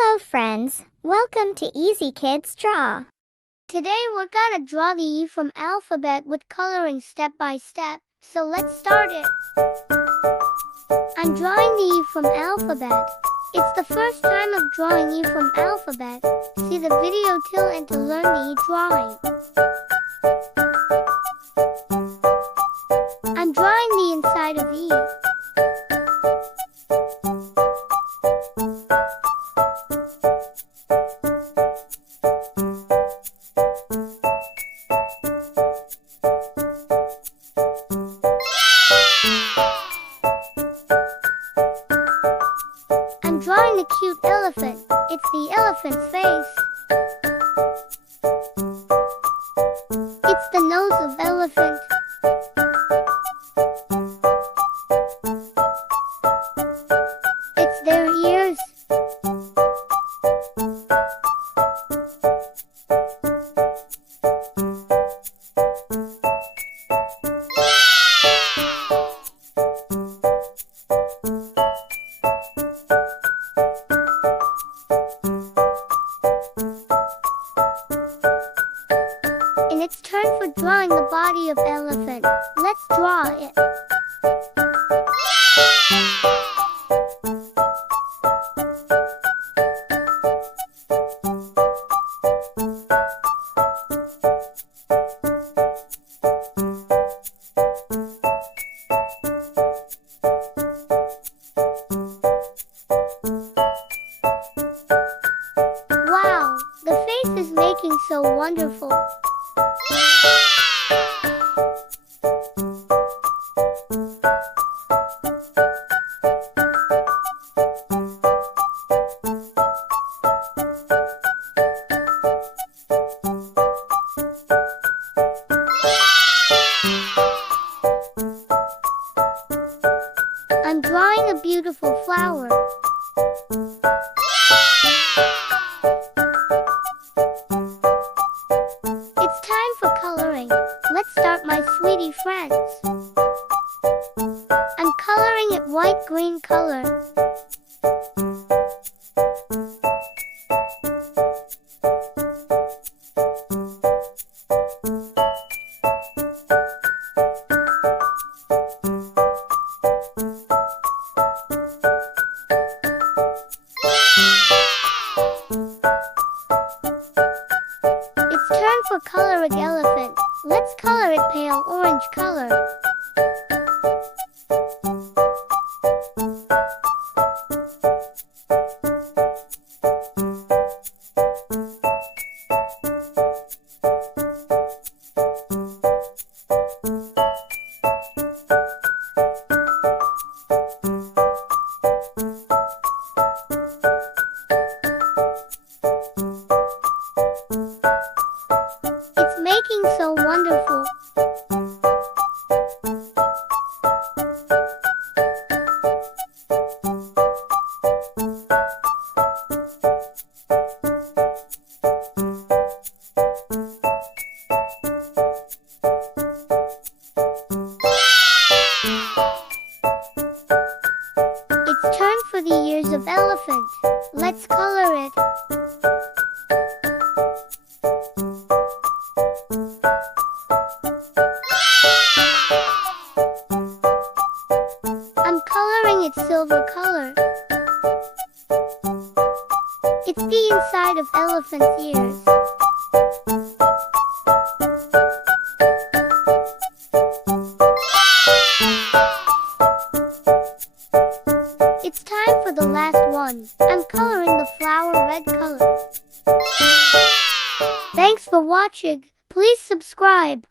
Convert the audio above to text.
Hello friends, welcome to Easy Kids Draw. Today we're gonna draw the E from alphabet with coloring step by step, so let's start it. I'm drawing the E from alphabet. It's the first time of drawing E from alphabet. See the video till end to learn the E drawing. I'm drawing the inside of E. I'm drawing the cute elephant. It's the elephant's face. It's the nose of elephant. It's their ears. And it's turn for drawing the body of elephant. Let's draw it. Wow, the face is making so wonderful. I'm drawing a beautiful flower. It's time for coloring. Let's start, my sweetie friends. I'm coloring it white-green color. It's turn for coloring elephant. Let's color it pale orange color. It's making so wonderful. It's turn for the ears of elephant. Let's color it. I'm coloring it silver color. It's the inside of elephant's ears. It's time for the last one. I'm coloring the flower red color. Thanks for watching. Please subscribe.